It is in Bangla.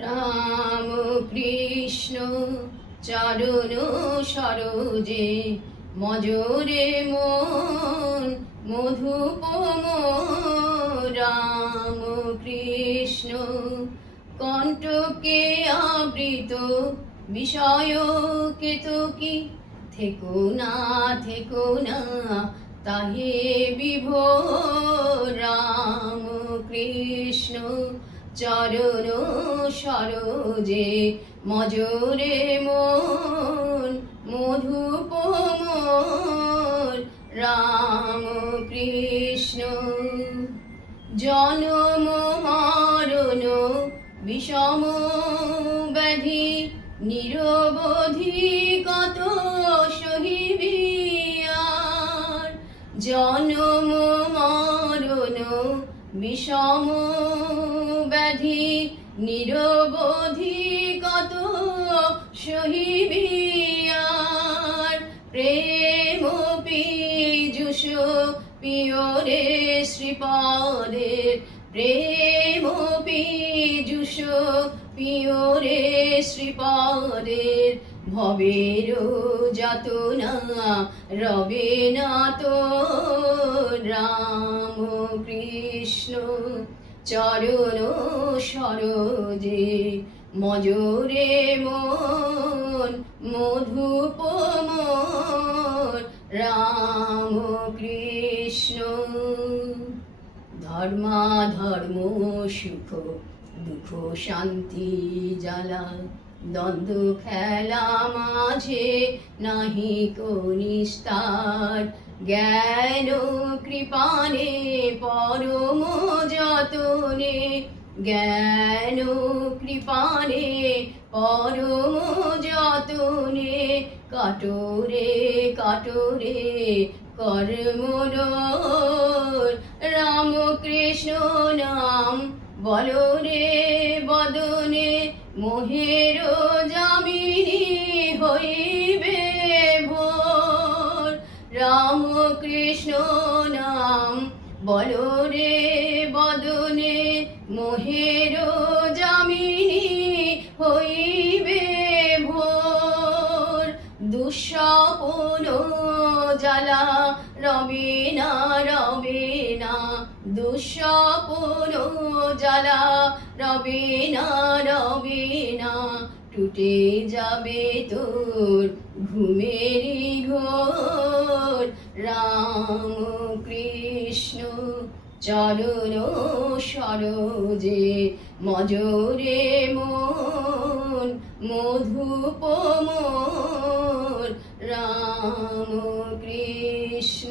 রাম কৃষ্ণ চরণ সরোজে মজরে মন মধুপম। রাম কৃষ্ণ কণ্ঠকে আবৃত বিষয় কেতকী, থেকো না তাহে বিভোর। রাম কৃষ্ণ চরণ সরোজে মজরে মন মধুপম। রাম কৃষ্ণ জনম মরণ বিষম ব্যাধি, নিরবধি কত সহিবি আর। জনম মরণ বিষম ব্যাধি, নিরবধি কত সহিবি আর। প্রেম পীযুষ পিয়রে শ্রীপদের, প্রেম পীযুষ পিয়রে শ্রীপদের। ভবের যাতনা রবে না তো। রাম কৃষ্ণ চরণ সরোজে মজরে মন মধুপম। রাম কৃষ্ণ ধর্মাধর্ম সুখ দুঃখ শান্তি জ্বালা, দ্বন্দ্ব খেলা মাঝে নাহি কো নিস্তার। জ্ঞান কৃপানে পরম যতনে, জ্ঞান কৃপানে পরম যতনে। কাটরে কর্মর রাম কৃষ্ণ নাম বলো রে বদনে। মোহের যামিনী হইবে ভোর। রাম কৃষ্ণ নাম বলো রে বদনে, মোহের যামিনী হইবে ভোর। দুঃস্বপ্ন জ্বালা রবে না, দুঃস্বপ্ন জ্বালা রবে না। টুটে যাবে তোর ঘুমেরি ঘোর। রাম কৃষ্ণ চরণ সরোজে মজরে মন মধুপম। রাম কৃষ্ণ।